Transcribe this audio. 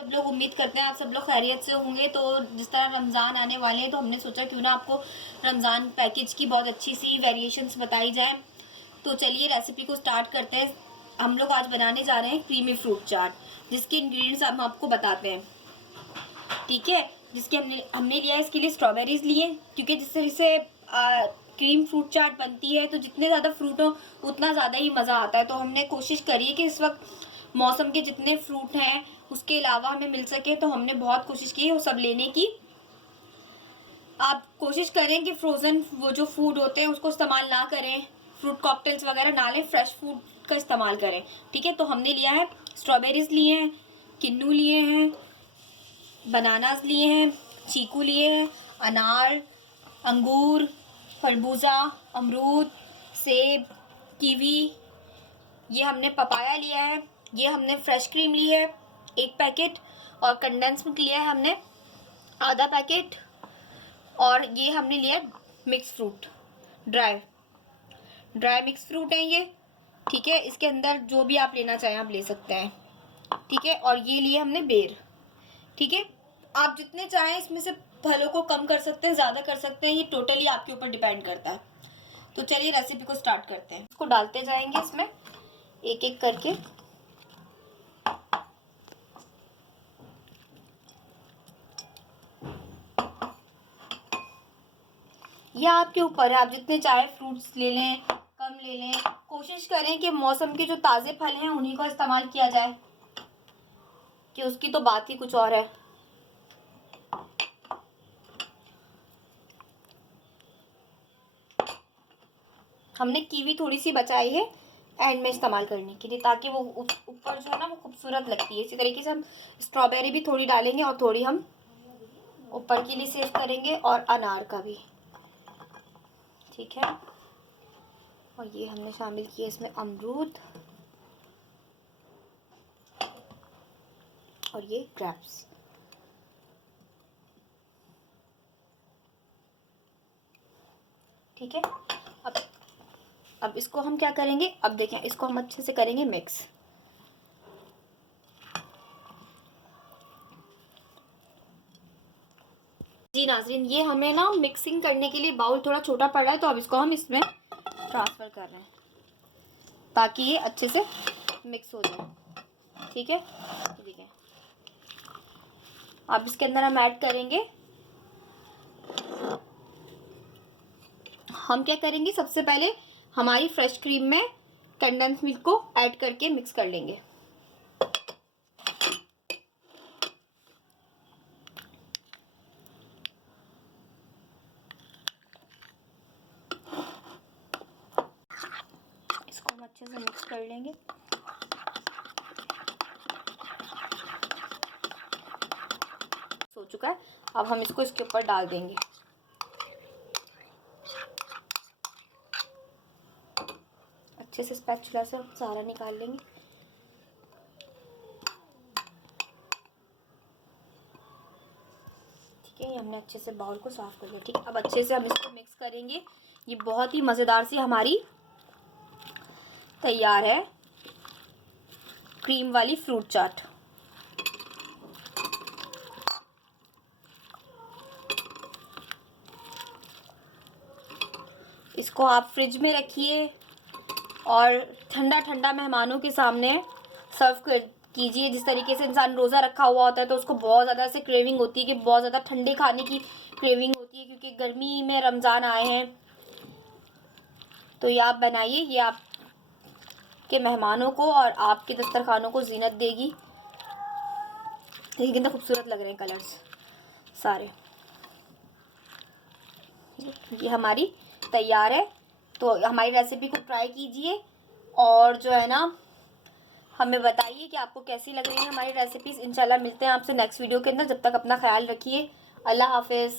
सब लोग उम्मीद करते हैं आप सब लोग खैरियत से होंगे। तो जिस तरह रमज़ान आने वाले हैं तो हमने सोचा क्यों ना आपको रमज़ान पैकेज की बहुत अच्छी सी वेरिएशंस बताई जाए। तो चलिए रेसिपी को स्टार्ट करते हैं। हम लोग आज बनाने जा रहे हैं क्रीमी फ्रूट चाट, जिसके इंग्रेडिएंट्स हम आपको बताते हैं, ठीक है। जिसके हमने लिया है, इसके लिए स्ट्रॉबेरीज लिए, क्योंकि जिस तरह से क्रीम फ्रूट चाट बनती है तो जितने ज़्यादा फ्रूट हो उतना ज़्यादा ही मज़ा आता है। तो हमने कोशिश करी है कि इस वक्त मौसम के जितने फ्रूट हैं उसके अलावा हमें मिल सके, तो हमने बहुत कोशिश की है वो सब लेने की। आप कोशिश करें कि फ्रोज़न वो जो फूड होते हैं उसको इस्तेमाल ना करें, फ्रूट कॉकटेल्स वगैरह ना लें, फ्रेश फूड का इस्तेमाल करें, ठीक है। तो हमने लिया है स्ट्रॉबेरीज लिए हैं, किन्नू लिए हैं, बनानास लिए हैं, चीकू लिए हैं, अनार, अंगूर, खरबूजा, अमरूद, सेब, कीवी, ये हमने पपाया लिया है, ये हमने फ्रेश क्रीम ली है 1 पैकेट, और कंडेंस मिल्क लिया है हमने आधा पैकेट, और ये हमने लिया mix fruit, dry mix fruit है ये, ठीक है। इसके अंदर जो भी आप लेना चाहें आप ले सकते हैं, ठीक है। और ये लिए हमने बेर, ठीक है। आप जितने चाहें इसमें से फलों को कम कर सकते हैं, ज़्यादा कर सकते हैं, ये टोटली आपके ऊपर डिपेंड करता है। तो चलिए रेसिपी को स्टार्ट करते हैं। इसको डालते जाएंगे इसमें एक एक करके। यह आपके ऊपर है, आप जितने चाहे फ्रूट्स ले लें, कम ले लें। कोशिश करें कि मौसम के जो ताज़े फल हैं उन्हीं को इस्तेमाल किया जाए, कि उसकी तो बात ही कुछ और है। हमने कीवी थोड़ी सी बचाई है एंड में इस्तेमाल करने के लिए, ताकि वो ऊपर जो है ना वो खूबसूरत लगती है। इसी तरीके से हम स्ट्रॉबेरी भी थोड़ी डालेंगे और थोड़ी हम ऊपर के लिए सेव करेंगे, और अनार का भी, ठीक है। और ये हमने शामिल किए इसमें अमरूद, और ये ग्रेप्स, ठीक है। अब इसको हम क्या करेंगे, अब देखें, इसको हम अच्छे से करेंगे मिक्स। जी नाज़रीन, ये हमें ना मिक्सिंग करने के लिए बाउल थोड़ा छोटा पड़ रहा है, तो अब इसको हम इसमें ट्रांसफ़र कर रहे हैं ताकि ये अच्छे से मिक्स हो जाए, ठीक है। ठीक है, अब इसके अंदर हम ऐड करेंगे, हम क्या करेंगे, सबसे पहले हमारी फ्रेश क्रीम में कंडेंस मिल्क को ऐड करके मिक्स कर लेंगे। इसको हम अच्छे से मिक्स कर लेंगे। हो चुका है, अब हम इसको इसके ऊपर डाल देंगे। अच्छे से स्पैचुला से सारा निकाल लेंगे। ठीक है, ये हमने अच्छे से बाउल को साफ कर लिया, ठीक है। अब अच्छे से हम इसको मिक्स करेंगे। ये बहुत ही मज़ेदार सी हमारी तैयार है क्रीम वाली फ्रूट चाट। इसको आप फ्रिज में रखिए और ठंडा ठंडा मेहमानों के सामने सर्व कीजिए। जिस तरीके से इंसान रोज़ा रखा हुआ होता है तो उसको बहुत ज़्यादा से क्रेविंग होती है कि बहुत ज़्यादा ठंडे खाने की क्रेविंग होती है, क्योंकि गर्मी में रमज़ान आए हैं। तो ये आप बनाइए, ये आपके मेहमानों को और आपके दस्तरखानों को जीनत देगी। देखिए कितना खूबसूरत लग रहे हैं कलर्स सारे। ये हमारी तैयार है, तो हमारी रेसिपी को ट्राई कीजिए और जो है ना हमें बताइए कि आपको कैसी लग रही है हमारी रेसिपीज़। इंशाल्लाह मिलते हैं आपसे नेक्स्ट वीडियो के अंदर। जब तक अपना ख्याल रखिए। अल्लाह हाफिज़।